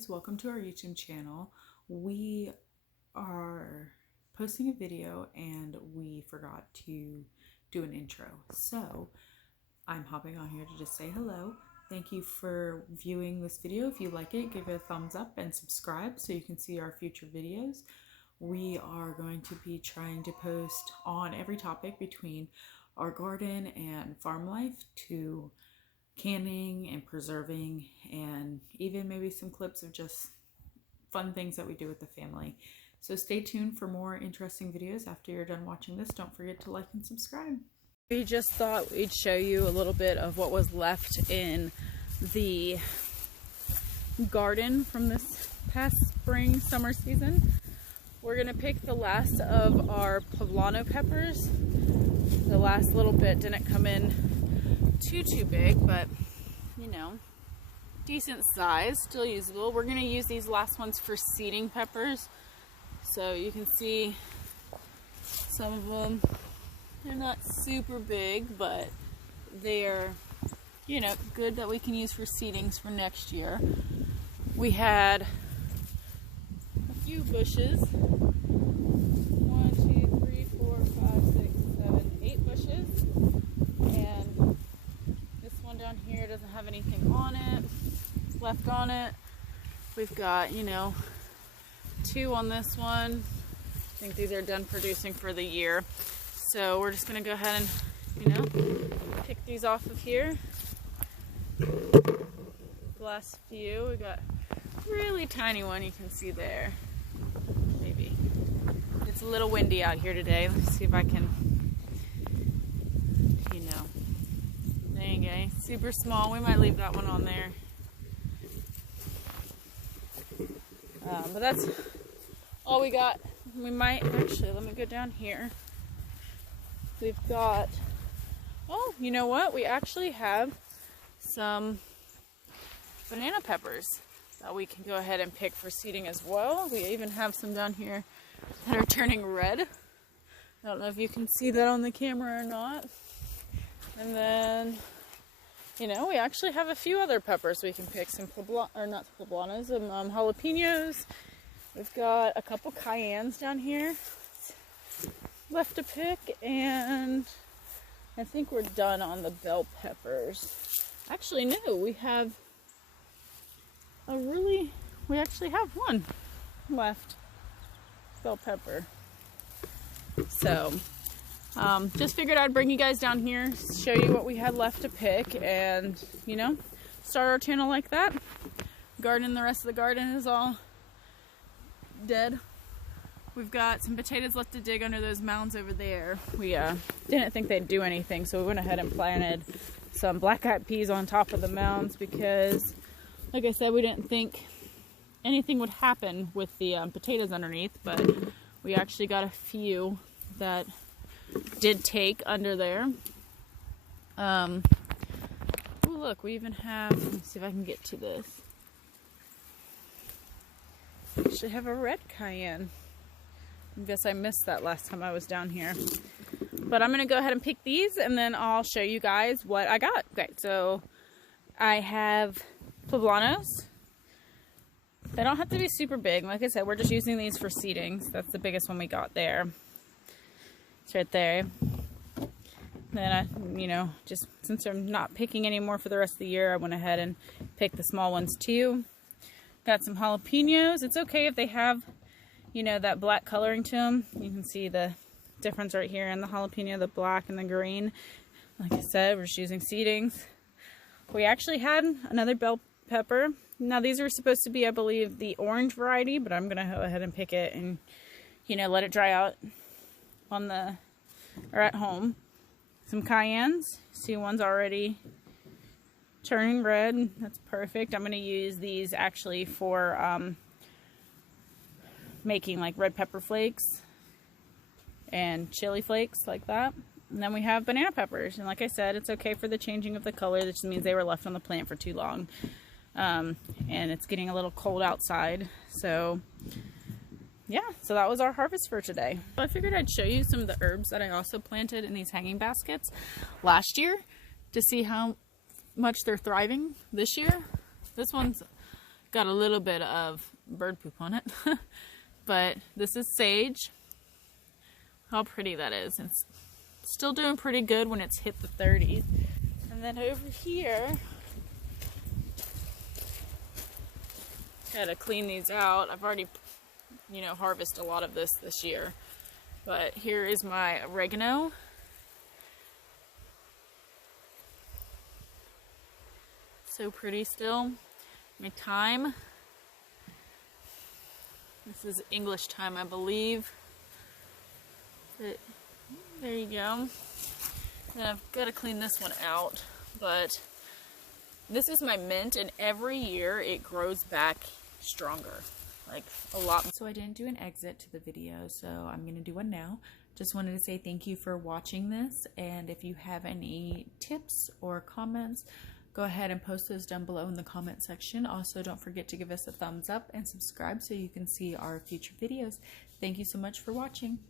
guys, welcome to our YouTube channel. We are posting a video and we forgot to do an intro. So I'm hopping on here to just say hello. Thank you for viewing this video. If you like it, give it a thumbs up and subscribe so you can see our future videos. We are going to be trying to post on every topic between our garden and farm life to canning and preserving, and even maybe some clips of just fun things that we do with the family. So stay tuned for more interesting videos after you're done watching this. Don't forget to like and subscribe. We just thought we'd show you a little bit of what was left in the garden from this past spring summer season. We're gonna pick the last of our poblano peppers. The last little bit didn't come in too big, but you know, decent size, still usable. We're gonna use these last ones for seeding peppers, so you can see some of them, they're not super big, but they're, you know, good that we can use for seedings for next year. We had a few bushes, 8 bushes, and this one down here doesn't have anything on it, left on it. We've got, you know, 2 on this one. I think these are done producing for the year. So we're just gonna go ahead and, you know, pick these off of here. The last few, we got a really tiny one you can see there. Maybe. It's a little windy out here today. Let's see if I can, you know, dang it, super small. We might leave that one on there. But that's all we got. We might, actually, let me go down here. We've got, oh, you know what? We actually have some banana peppers that we can go ahead and pick for seeding as well. We even have some down here that are turning red. I don't know if you can see that on the camera or not. And then, you know, we actually have a few other peppers we can pick. Some jalapenos. We've got a couple cayennes down here left to pick, and I think we're done on the bell peppers. Actually, no, we actually have one left, bell pepper. So, just figured I'd bring you guys down here, show you what we had left to pick, and, you know, start our channel like that. The rest of the garden is all dead. We've got some potatoes left to dig under those mounds over there. We didn't think they'd do anything, so we went ahead and planted some black-eyed peas on top of the mounds because, like I said, we didn't think anything would happen with the potatoes underneath, but we actually got a few that did take under there. Oh, look, we even have, let me see if I can get to this. We actually have a red cayenne. I guess I missed that last time I was down here. But I'm going to go ahead and pick these, and then I'll show you guys what I got. Okay, so I have poblanos. They don't have to be super big. Like I said, we're just using these for seedings. That's the biggest one we got there. It's right there. Then I, you know, just since I'm not picking anymore for the rest of the year, I went ahead and picked the small ones too. Got some jalapenos. It's okay if they have, you know, that black coloring to them. You can see the difference right here in the jalapeno, the black and the green. Like I said, we're just using seedings. We actually had another bell pepper. Now these were supposed to be, I believe, the orange variety, but I'm gonna go ahead and pick it and, you know, let it dry out on the, or at home. Some cayennes. See, one's already turning red. That's perfect. I'm gonna use these actually for making like red pepper flakes and chili flakes like that. And then we have banana peppers, and like I said, it's okay for the changing of the color. That just means they were left on the plant for too long, and it's getting a little cold outside. So yeah, so that was our harvest for today. So I figured I'd show you some of the herbs that I also planted in these hanging baskets last year to see how much they're thriving this year. This one's got a little bit of bird poop on it. But this is sage. How pretty that is. It's still doing pretty good when it's hit the 30s. And then over here, gotta clean these out. I've already, harvested a lot of this year. But here is my oregano. So pretty still. My thyme. This is English thyme, I believe. But there you go. And I've got to clean this one out. But this is my mint, and every year it grows back stronger. Like a lot. So I didn't do an exit to the video, so I'm going to do one now. Just wanted to say thank you for watching this, and if you have any tips or comments, go ahead and post those down below in the comment section. Also, don't forget to give us a thumbs up and subscribe so you can see our future videos. Thank you so much for watching.